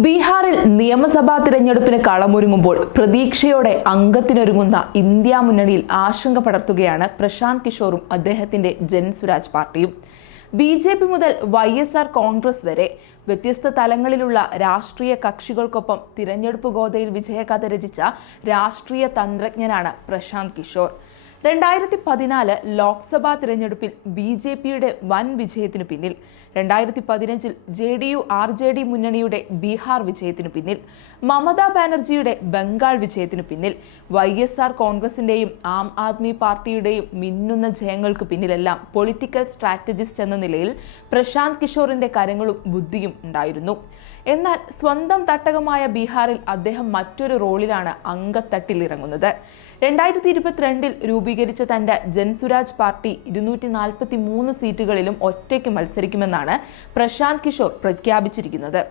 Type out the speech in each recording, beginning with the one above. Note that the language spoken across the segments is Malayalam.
ബീഹാറിൽ നിയമസഭാ തിരഞ്ഞെടുപ്പിന് കളമൊരുങ്ങുമ്പോൾ പ്രതീക്ഷയോടെ അംഗത്തിനൊരുങ്ങുന്ന ഇന്ത്യ മുന്നണിയിൽ ആശങ്ക പടർത്തുകയാണ് പ്രശാന്ത് കിഷോറും അദ്ദേഹത്തിന്റെ ജൻസുരാജ് പാർട്ടിയും. ബി ജെ പി മുതൽ വൈ എസ് ആർ കോൺഗ്രസ് വരെ വ്യത്യസ്ത തലങ്ങളിലുള്ള രാഷ്ട്രീയ കക്ഷികൾക്കൊപ്പം തിരഞ്ഞെടുപ്പ് ഗോതയിൽ വിജയകഥ രചിച്ച രാഷ്ട്രീയ തന്ത്രജ്ഞനാണ് പ്രശാന്ത് കിഷോർ. രണ്ടായിരത്തി പതിനാല് ലോക്സഭാ തിരഞ്ഞെടുപ്പിൽ ബി ജെ പിയുടെ വൻ വിജയത്തിനു പിന്നിൽ. രണ്ടായിരത്തി പതിനഞ്ചിൽ J D U R J D മുന്നണിയുടെ ബീഹാർ വിജയത്തിനു പിന്നിൽ. മമതാ ബാനർജിയുടെ ബംഗാൾ വിജയത്തിനു പിന്നിൽ. വൈ എസ് ആർ കോൺഗ്രസിന്റെയും ആം ആദ്മി പാർട്ടിയുടെയും മിന്നുന്ന ജയങ്ങൾക്ക് പിന്നിലെല്ലാം പൊളിറ്റിക്കൽ സ്ട്രാറ്റജിസ്റ്റ് എന്ന നിലയിൽ പ്രശാന്ത് കിഷോറിന്റെ കരങ്ങളും ബുദ്ധിയും ഉണ്ടായിരുന്നു. എന്നാൽ സ്വന്തം തട്ടകമായ ബീഹാറിൽ അദ്ദേഹം മറ്റൊരു റോളിലാണ് അംഗത്തട്ടിൽ ഇറങ്ങുന്നത്. രണ്ടായിരത്തി ഇരുപത്തിരണ്ടിൽ രൂപീകരിച്ച തന്റെ ജൻസുരാജ് പാർട്ടി ഇരുന്നൂറ്റി നാൽപ്പത്തി മൂന്ന് സീറ്റുകളിലും ഒറ്റയ്ക്ക് മത്സരിക്കുമെന്നാണ് പ്രശാന്ത് കിഷോർ പ്രഖ്യാപിച്ചിരിക്കുന്നത്.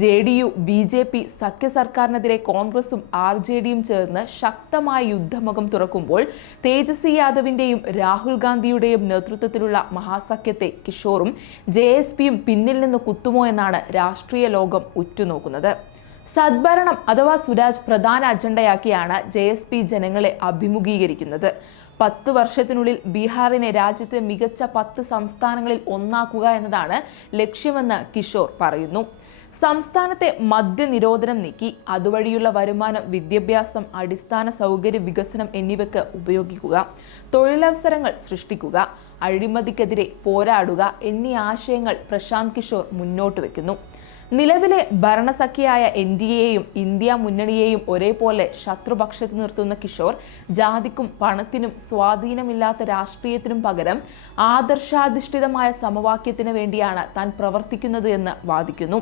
J D U B J P സഖ്യ സർക്കാരിനെതിരെ കോൺഗ്രസും ആർ ജെ ഡിയും ചേർന്ന് ശക്തമായ യുദ്ധമുഖം തുറക്കുമ്പോൾ തേജസ്വി യാദവിന്റെയും രാഹുൽ ഗാന്ധിയുടെയും നേതൃത്വത്തിലുള്ള മഹാസഖ്യത്തെ കിഷോറും ജെ എസ് പിയും പിന്നിൽ നിന്ന് കുത്തുമോ എന്നാണ് രാഷ്ട്രീയ ലോകം ഉറ്റുനോക്കുന്നത്. സദ്ഭരണം അഥവാ സുരാജ് പ്രധാന അജണ്ടയാക്കിയാണ് ജെ എസ് പി ജനങ്ങളെ അഭിമുഖീകരിക്കുന്നത്. പത്ത് വർഷത്തിനുള്ളിൽ ബീഹാറിനെ രാജ്യത്തെ മികച്ച പത്ത് സംസ്ഥാനങ്ങളിൽ ഒന്നാക്കുക എന്നതാണ് ലക്ഷ്യമെന്ന് കിഷോർ പറയുന്നു. സംസ്ഥാനത്തെ മദ്യനിരോധനം നീക്കി അതുവഴിയുള്ള വരുമാനം വിദ്യാഭ്യാസം അടിസ്ഥാന സൗകര്യ വികസനം എന്നിവയ്ക്ക് ഉപയോഗിക്കുക തൊഴിലവസരങ്ങൾ സൃഷ്ടിക്കുക അഴിമതിക്കെതിരെ പോരാടുക എന്നീ ആശയങ്ങൾ പ്രശാന്ത് കിഷോർ മുന്നോട്ട് വയ്ക്കുന്നു നിലവിലെ ഭരണസഖ്യയായ എൻ ഡി എയും ഇന്ത്യ മുന്നണിയെയും ഒരേപോലെ ശത്രുപക്ഷത്ത് നിർത്തുന്ന കിഷോർ ജാതിക്കും പണത്തിനും സ്വാധീനമില്ലാത്ത രാഷ്ട്രീയത്തിനും പകരം ആദർശാധിഷ്ഠിതമായ സമവാക്യത്തിന് വേണ്ടിയാണ് താൻ പ്രവർത്തിക്കുന്നത് എന്ന് വാദിക്കുന്നു.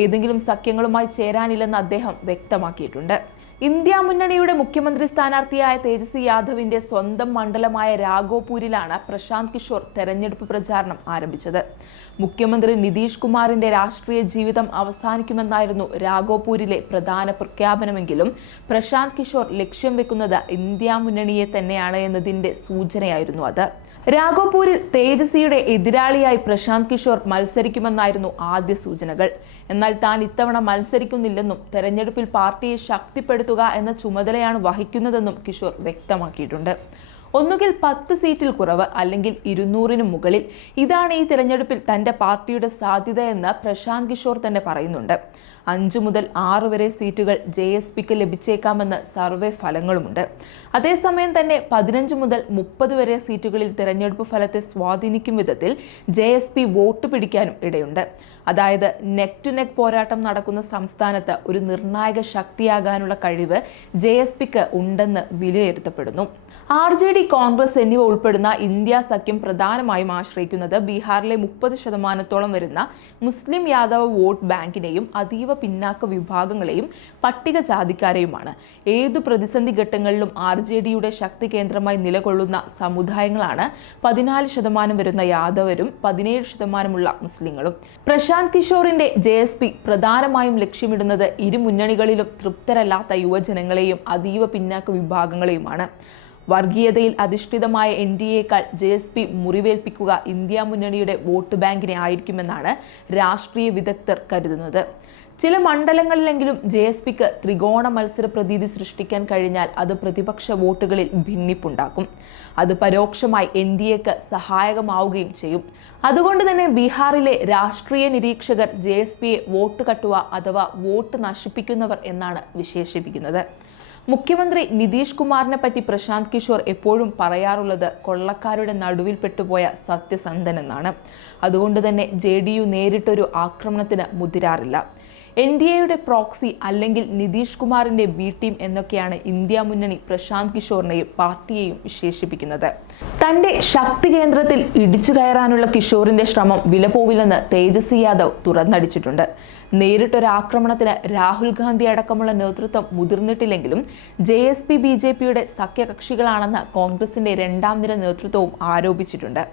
ഏതെങ്കിലും സഖ്യങ്ങളുമായി ചേരാനില്ലെന്ന് അദ്ദേഹം വ്യക്തമാക്കിയിട്ടുണ്ട്. ഇന്ത്യ മുന്നണിയുടെ മുഖ്യമന്ത്രി സ്ഥാനാർത്ഥിയായ തേജസ്വി യാദവിന്റെ സ്വന്തം മണ്ഡലമായ രാഘോപൂരിലാണ് പ്രശാന്ത് കിഷോർ തെരഞ്ഞെടുപ്പ് പ്രചാരണം ആരംഭിച്ചത്. മുഖ്യമന്ത്രി നിതീഷ് കുമാറിന്റെ രാഷ്ട്രീയ ജീവിതം അവസാനിക്കുമെന്നായിരുന്നു രാഘോപൂരിലെ പ്രധാന പ്രഖ്യാപനമെങ്കിലും പ്രശാന്ത് കിഷോർ ലക്ഷ്യം വെക്കുന്നത് ഇന്ത്യ മുന്നണിയെ തന്നെയാണ് എന്നതിന്റെ സൂചനയായിരുന്നു അത്. രാഘോപൂരിൽ തേജസ്വിയുടെ എതിരാളിയായി പ്രശാന്ത് കിഷോർ മത്സരിക്കുമെന്നായിരുന്നു ആദ്യ സൂചനകൾ. എന്നാൽ താൻ ഇത്തവണ മത്സരിക്കുന്നില്ലെന്നും തെരഞ്ഞെടുപ്പിൽ പാർട്ടിയെ ശക്തിപ്പെടുത്തുക എന്ന ചുമതലയാണ് വഹിക്കുന്നതെന്നും കിഷോർ വ്യക്തമാക്കിയിട്ടുണ്ട്. ഒന്നുകിൽ പത്ത് സീറ്റിൽ കുറവ് അല്ലെങ്കിൽ ഇരുന്നൂറിന് മുകളിൽ. ഇതാണ് ഈ തിരഞ്ഞെടുപ്പിൽ തന്റെ പാർട്ടിയുടെ സാധ്യതയെന്ന് പ്രശാന്ത് കിഷോർ തന്നെ പറയുന്നുണ്ട്. അഞ്ചു മുതൽ ആറ് വരെ സീറ്റുകൾ ജെ എസ് പിക്ക് ലഭിച്ചേക്കാമെന്ന് സർവേ ഫലങ്ങളുമുണ്ട്. അതേസമയം തന്നെ പതിനഞ്ച് മുതൽ മുപ്പത് വരെ സീറ്റുകളിൽ തിരഞ്ഞെടുപ്പ് ഫലത്തെ സ്വാധീനിക്കും വിധത്തിൽ ജെ വോട്ട് പിടിക്കാനും ഇടയുണ്ട്. അതായത് നെക്ക് ടു നെക് പോരാട്ടം നടക്കുന്ന സംസ്ഥാനത്ത് ഒരു നിർണായക ശക്തിയാകാനുള്ള കഴിവ് ജെ എസ് പിക്ക് ഉണ്ടെന്ന് വിലയിരുത്തപ്പെടുന്നു. ആർ ജെ ഡി കോൺഗ്രസ് എന്നിവ ഉൾപ്പെടുന്ന ഇന്ത്യ സഖ്യം പ്രധാനമായും ആശ്രയിക്കുന്നത് ബീഹാറിലെ മുപ്പത് ശതമാനത്തോളം വരുന്ന മുസ്ലിം യാദവ് വോട്ട് ബാങ്കിനെയും അതീവ പിന്നാക്ക വിഭാഗങ്ങളെയും പട്ടികജാതിക്കാരെയുമാണ് ഏതു പ്രതിസന്ധി ഘട്ടങ്ങളിലും ആർ ജെ ഡിയുടെ ശക്തി കേന്ദ്രമായി നിലകൊള്ളുന്ന സമുദായങ്ങളാണ് പതിനാല് ശതമാനം വരുന്ന യാദവരും പതിനേഴ് ശതമാനമുള്ള മുസ്ലിങ്ങളും. കിഷോറിന്റെ ജെ എസ് പി പ്രധാനമായും ലക്ഷ്യമിടുന്നത് ഇരുമുന്നണികളിലും തൃപ്തരല്ലാത്ത യുവജനങ്ങളെയും അതീവ പിന്നാക്ക വിഭാഗങ്ങളെയുമാണ്. വർഗീയതയിൽ അധിഷ്ഠിതമായ എൻ ഡി എക്കാൾ ജെ എസ് പി മുറിവേൽപ്പിക്കുക ഇന്ത്യ മുന്നണിയുടെ വോട്ട് ബാങ്കിനെ ആയിരിക്കുമെന്നാണ് രാഷ്ട്രീയ വിദഗ്ധർ കരുതുന്നത്. ചില മണ്ഡലങ്ങളിലെങ്കിലും ജെ എസ് പിക്ക് ത്രികോണ മത്സര പ്രതീതി സൃഷ്ടിക്കാൻ കഴിഞ്ഞാൽ അത് പ്രതിപക്ഷ വോട്ടുകളിൽ ഭിന്നിപ്പുണ്ടാക്കും. അത് പരോക്ഷമായി എൻ ഡി എക്ക് സഹായകമാവുകയും ചെയ്യും. അതുകൊണ്ട് തന്നെ ബീഹാറിലെ രാഷ്ട്രീയ നിരീക്ഷകർ ജെ എസ് പിയെ വോട്ട് കട്ടുക അഥവാ വോട്ട് നശിപ്പിക്കുന്നവർ എന്നാണ് വിശേഷിപ്പിക്കുന്നത്. മുഖ്യമന്ത്രി നിതീഷ് കുമാറിനെ പറ്റി പ്രശാന്ത് കിഷോർ എപ്പോഴും പറയാറുള്ളത് കൊള്ളക്കാരുടെ നടുവിൽ പെട്ടുപോയ സത്യസന്ധൻ എന്നാണ്. അതുകൊണ്ട് തന്നെ ജെ ഡി യു നേരിട്ടൊരു ആക്രമണത്തിന് മുതിരാറില്ല. എൻ ഡി എയുടെ പ്രോക്സി അല്ലെങ്കിൽ നിതീഷ് കുമാറിന്റെ ബി ടീം എന്നൊക്കെയാണ് ഇന്ത്യ മുന്നണി പ്രശാന്ത് കിഷോറിനെയും പാർട്ടിയെയും വിശേഷിപ്പിക്കുന്നത്. തന്റെ ശക്തി കേന്ദ്രത്തിൽ ഇടിച്ചു കയറാനുള്ള കിഷോറിന്റെ ശ്രമം വിലപോവില്ലെന്ന് തേജസ്വി യാദവ് തുറന്നടിച്ചിട്ടുണ്ട്. നേരിട്ടൊരാക്രമണത്തിന് രാഹുൽ ഗാന്ധി അടക്കമുള്ള നേതൃത്വം മുതിർന്നിട്ടില്ലെങ്കിലും J S P B J പിയുടെ സഖ്യകക്ഷികളാണെന്ന് കോൺഗ്രസിന്റെ രണ്ടാം നിര നേതൃത്വവും ആരോപിച്ചിട്ടുണ്ട്.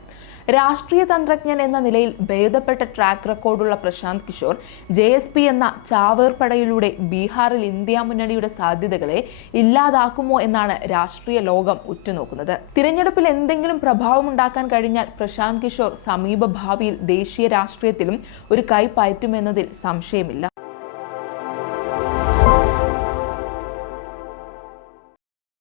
രാഷ്ട്രീയ തന്ത്രജ്ഞൻ എന്ന നിലയിൽ ഭേദപ്പെട്ട track റെക്കോർഡുള്ള Prashant Kishor J S P എന്ന ചാവേർപ്പടയിലൂടെ ബീഹാറിൽ ഇന്ത്യ മുന്നണിയുടെ സാധ്യതകളെ ഇല്ലാതാക്കുമോ എന്നാണ് രാഷ്ട്രീയ ലോകം ഉറ്റുനോക്കുന്നത്. തിരഞ്ഞെടുപ്പിൽ എന്തെങ്കിലും പ്രഭാവം ഉണ്ടാക്കാൻ കഴിഞ്ഞാൽ പ്രശാന്ത് കിഷോർ സമീപ ഭാവിയിൽ ദേശീയ രാഷ്ട്രീയത്തിലും ഒരു കൈ പയറ്റുമെന്നതിൽ സംശയമില്ല.